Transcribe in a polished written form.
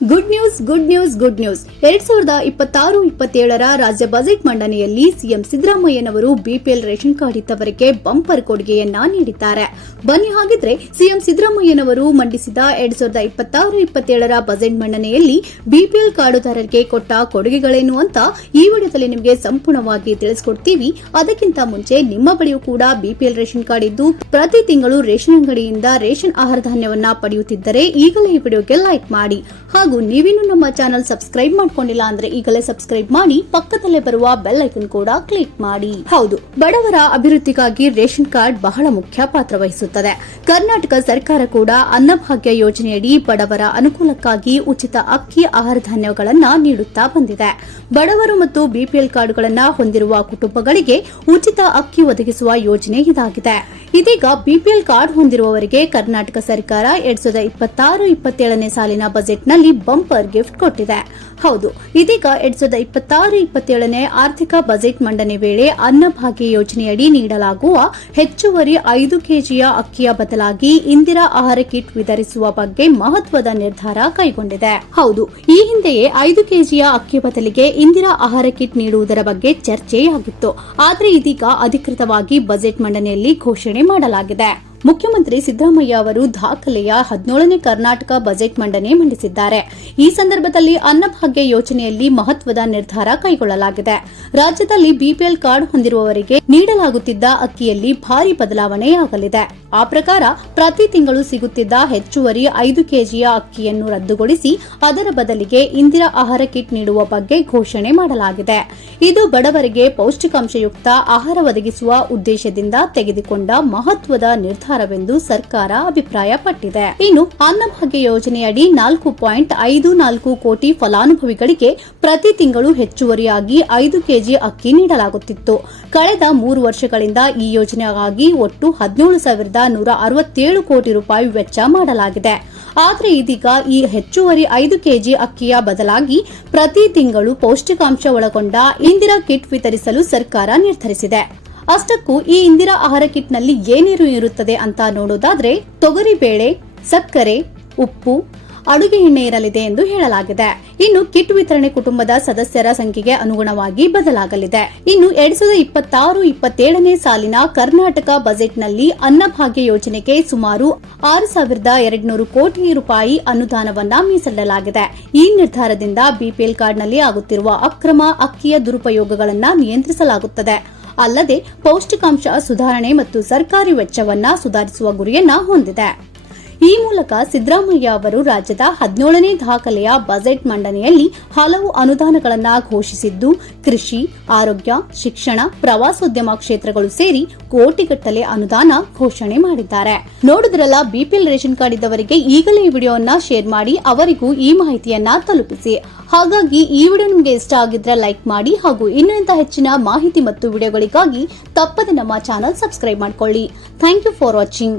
Good news 2026-27ರ ರಾಜ್ಯ budget ಮಂಡನೆಯಲ್ಲಿ CM ಸಿದ್ದರಾಮಯ್ಯನವರು BPL ration card ಇದ್ದವರಿಗೆ ಬಂಪರ್ ಕೊಡುಗೆಯನ್ನ ನೀಡಿದ್ದಾರೆ. ಬನ್ನಿ ಹಾಗಿದ್ರೆ ಸಿಎಂ ಸಿದ್ದರಾಮಯ್ಯನವರು ಮಂಡಿಸಿದ 2026-27ರ ಬಜೆಟ್ ಮಂಡನೆಯಲ್ಲಿ ಬಿಪಿಎಲ್ ಕಾರ್ಡುದಾರರಿಗೆ ಕೊಟ್ಟ ಕೊಡುಗೆಗಳೇನು ಅಂತ ಈ ವಿಡಿಯೋದಲ್ಲಿ ನಿಮಗೆ ಸಂಪೂರ್ಣವಾಗಿ ತಿಳಿಸಿಕೊಡ್ತೀವಿ. ಅದಕ್ಕಿಂತ ಮುಂಚೆ ನಿಮ್ಮ ಬಳಿಯೂ ಕೂಡ ಬಿಪಿಎಲ್ ರೇಷನ್ ಕಾರ್ಡ್ ಇದ್ದು ಪ್ರತಿ ತಿಂಗಳು ರೇಷನ್ ಅಂಗಡಿಯಿಂದ ರೇಷನ್ ಆಹಾರ ಧಾನ್ಯವನ್ನ ಪಡೆಯುತ್ತಿದ್ದರೆ ಈಗಲೇ ಈ ವಿಡಿಯೋಗೆ ಲೈಕ್ ಮಾಡಿ. ಹಾಗೂ ನೀವಿನ್ನು ನಮ್ಮ ಚಾನೆಲ್ ಸಬ್ಸ್ಕ್ರೈಬ್ ಮಾಡ್ಕೊಂಡಿಲ್ಲ ಅಂದ್ರೆ ಈಗಲೇ ಸಬ್ಸ್ಕ್ರೈಬ್ ಮಾಡಿ, ಪಕ್ಕದಲ್ಲೇ ಬರುವ ಬೆಲ್ ಐಕನ್ ಕೂಡ ಕ್ಲಿಕ್ ಮಾಡಿ. ಹೌದು, ಬಡವರ ಅಭಿವೃದ್ಧಿಗಾಗಿ ರೇಷನ್ ಕಾರ್ಡ್ ಬಹಳ ಮುಖ್ಯ ಪಾತ್ರ ವಹಿಸುತ್ತದೆ. ಕರ್ನಾಟಕ ಸರ್ಕಾರ ಕೂಡ ಅನ್ನಭಾಗ್ಯ ಯೋಜನೆಯಡಿ ಬಡವರ ಅನುಕೂಲಕ್ಕಾಗಿ ಉಚಿತ ಅಕ್ಕಿ ಆಹಾರ ಧಾನ್ಯಗಳನ್ನು ನೀಡುತ್ತಾ ಬಂದಿದೆ. ಬಡವರು ಮತ್ತು ಬಿಪಿಎಲ್ ಕಾರ್ಡ್ಗಳನ್ನು ಹೊಂದಿರುವ ಕುಟುಂಬಗಳಿಗೆ ಉಚಿತ ಅಕ್ಕಿ ಒದಗಿಸುವ ಯೋಜನೆ ಇದಾಗಿದೆ. ಇದೀಗ ಬಿಪಿಎಲ್ ಕಾರ್ಡ್ ಹೊಂದಿರುವವರಿಗೆ ಕರ್ನಾಟಕ ಸರ್ಕಾರ 2026-27ನೇ ಸಾಲಿನ ಬಜೆಟ್ನಲ್ಲಿ ಬಂಪರ್ ಗಿಫ್ಟ್ ಕೊಟ್ಟಿದೆ. ಹೌದು, ಇದೀಗ 2026-27ನೇ ಆರ್ಥಿಕ ಬಜೆಟ್ ಮಂಡನೆ ವೇಳೆ ಅನ್ನಭಾಗ್ಯ ಯೋಜನೆಯಡಿ ನೀಡಲಾಗುವ ಹೆಚ್ಚುವರಿ 5 ಕೆಜಿಯ ಅಕ್ಕಿಯ ಬದಲಾಗಿ ಇಂದಿರಾ ಆಹಾರ ಕಿಟ್ ವಿತರಿಸುವ ಬಗ್ಗೆ ಮಹತ್ವದ ನಿರ್ಧಾರ ಕೈಗೊಂಡಿದೆ. ಹೌದು, ಈ ಹಿಂದೆಯೇ 5 ಕೆಜಿಯ ಅಕ್ಕಿ ಬದಲಿಗೆ ಇಂದಿರಾ ಆಹಾರ ಕಿಟ್ ನೀಡುವುದರ ಬಗ್ಗೆ ಚರ್ಚೆಯಾಗಿತ್ತು. ಆದರೆ ಇದೀಗ ಅಧಿಕೃತವಾಗಿ ಬಜೆಟ್ ಮಂಡನೆಯಲ್ಲಿ ಘೋಷಣೆ ಮಾಡಲಾಗಿದೆ. ಮುಖ್ಯಮಂತ್ರಿ ಸಿದ್ದರಾಮಯ್ಯ ಅವರು ದಾಖಲೆಯ 17ನೇ ಕರ್ನಾಟಕ ಬಜೆಟ್ ಮಂಡನೆ ಮಂಡಿಸಿದ್ದಾರೆ. ಈ ಸಂದರ್ಭದಲ್ಲಿ ಅನ್ನಭಾಗ್ಯ ಯೋಜನೆಯಲ್ಲಿ ಮಹತ್ವದ ನಿರ್ಧಾರ ಕೈಗೊಳ್ಳಲಾಗಿದೆ. ರಾಜ್ಯದಲ್ಲಿ ಬಿಪಿಎಲ್ ಕಾರ್ಡ್ ಹೊಂದಿರುವವರಿಗೆ ನೀಡಲಾಗುತ್ತಿದ್ದ ಅಕ್ಕಿಯಲ್ಲಿ ಭಾರಿ ಬದಲಾವಣೆಯಾಗಲಿದೆ. ಆ ಪ್ರಕಾರ ಪ್ರತಿ ತಿಂಗಳು ಸಿಗುತ್ತಿದ್ದ ಹೆಚ್ಚುವರಿ 5 ಕೆಜಿಯ ಅಕ್ಕಿಯನ್ನು ರದ್ದುಗೊಳಿಸಿ ಅದರ ಬದಲಿಗೆ ಇಂದಿರಾ ಆಹಾರ ಕಿಟ್ ನೀಡುವ ಬಗ್ಗೆ ಘೋಷಣೆ ಮಾಡಲಾಗಿದೆ. ಇದು ಬಡವರಿಗೆ ಪೌಷ್ಟಿಕಾಂಶಯುಕ್ತ ಆಹಾರ ಒದಗಿಸುವ ಉದ್ದೇಶದಿಂದ ತೆಗೆದುಕೊಂಡ ಮಹತ್ವದ ನಿರ್ಧಾರವೆಂದು ಸರ್ಕಾರ ಅಭಿಪ್ರಾಯಪಟ್ಟಿದೆ. ಇನ್ನು ಅನ್ನಭಾಗ್ಯ ಯೋಜನೆಯಡಿ 4.54 ಕೋಟಿ ಫಲಾನುಭವಿಗಳಿಗೆ ಪ್ರತಿ ತಿಂಗಳು ಹೆಚ್ಚುವರಿಯಾಗಿ 5 ಕೆಜಿ ಅಕ್ಕಿ ನೀಡಲಾಗುತ್ತಿತ್ತು. ಕಳೆದ 3 ವರ್ಷಗಳಿಂದ ಈ ಯೋಜನೆಗಾಗಿ ಒಟ್ಟು 17,167 ಕೋಟಿ ರೂಪಾಯಿ ವೆಚ್ಚ ಮಾಡಲಾಗಿದೆ. ಆದರೆ ಇದೀಗ ಈ ಹೆಚ್ಚುವರಿ 5 ಕೆಜಿ ಅಕ್ಕಿಯ ಬದಲಾಗಿ ಪ್ರತಿ ತಿಂಗಳು ಪೌಷ್ಟಿಕಾಂಶ ಒಳಗೊಂಡ ಇಂದಿರಾ ಕಿಟ್ ವಿತರಿಸಲು ಸರ್ಕಾರ ನಿರ್ಧರಿಸಿದೆ. ಅಷ್ಟಕ್ಕೂ ಈ ಇಂದಿರಾ ಆಹಾರ ಕಿಟ್ನಲ್ಲಿ ಏನೇನು ಇರುತ್ತದೆ ಅಂತ ನೋಡೋದಾದ್ರೆ ತೊಗರಿಬೇಳೆ, ಸಕ್ಕರೆ, ಉಪ್ಪು, ಅಡುಗೆ ಎಣ್ಣೆ ಇರಲಿದೆ ಎಂದು ಹೇಳಲಾಗಿದೆ. ಇನ್ನು ಕಿಟ್ ವಿತರಣೆ ಕುಟುಂಬದ ಸದಸ್ಯರ ಸಂಖ್ಯೆಗೆ ಅನುಗುಣವಾಗಿ ಬದಲಾಗಲಿದೆ. ಇನ್ನು 2026-27ನೇ ಸಾಲಿನ ಕರ್ನಾಟಕ ಬಜೆಟ್ನಲ್ಲಿ ಅನ್ನಭಾಗ್ಯ ಯೋಜನೆಗೆ ಸುಮಾರು 6,200 ಕೋಟಿ ರೂಪಾಯಿ ಅನುದಾನವನ್ನ ಮೀಸಲಿಡಲಾಗಿದೆ. ಈ ನಿರ್ಧಾರದಿಂದ ಬಿಪಿಎಲ್ ಕಾರ್ಡ್ನಲ್ಲಿ ಆಗುತ್ತಿರುವ ಅಕ್ರಮ ಅಕ್ಕಿಯ ದುರುಪಯೋಗಗಳನ್ನು ನಿಯಂತ್ರಿಸಲಾಗುತ್ತದೆ. ಅಲ್ಲದೆ ಪೌಷ್ಟಿಕಾಂಶ ಸುಧಾರಣೆ ಮತ್ತು ಸರ್ಕಾರಿ ವೆಚ್ಚವನ್ನ ಸುಧಾರಿಸುವ ಗುರಿಯನ್ನ ಹೊಂದಿದೆ. ಈ ಮೂಲಕ ಸಿದ್ದರಾಮಯ್ಯ ಅವರು ರಾಜ್ಯದ 17ನೇ ದಾಖಲೆಯ ಬಜೆಟ್ ಮಂಡನೆಯಲ್ಲಿ ಹಲವು ಅನುದಾನಗಳನ್ನು ಘೋಷಿಸಿದ್ದು, ಕೃಷಿ, ಆರೋಗ್ಯ, ಶಿಕ್ಷಣ, ಪ್ರವಾಸೋದ್ಯಮ ಕ್ಷೇತ್ರಗಳು ಸೇರಿ ಕೋಟಿಗಟ್ಟಲೆ ಅನುದಾನ ಘೋಷಣೆ ಮಾಡಿದ್ದಾರೆ. ನೋಡಿದ್ರಲ್ಲ, ಬಿಪಿಎಲ್ ರೇಷನ್ ಕಾರ್ಡ್ ಇದ್ದವರಿಗೆ ಈಗಲೇ ಈ ವಿಡಿಯೋವನ್ನು ಶೇರ್ ಮಾಡಿ ಅವರಿಗೂ ಈ ಮಾಹಿತಿಯನ್ನ ತಲುಪಿಸಿ. ಹಾಗಾಗಿ ಈ ವಿಡಿಯೋ ನಿಮಗೆ ಇಷ್ಟ ಆಗಿದ್ರೆ ಲೈಕ್ ಮಾಡಿ ಹಾಗೂ ಇನ್ನೂ ಹೆಚ್ಚಿನ ಮಾಹಿತಿ ಮತ್ತು ವಿಡಿಯೋಗಳಿಗಾಗಿ ತಪ್ಪದೆ ನಮ್ಮ ಚಾನೆಲ್ ಸಬ್ಸ್ಕ್ರೈಬ್ ಮಾಡಿಕೊಳ್ಳಿ. Thank you for watching.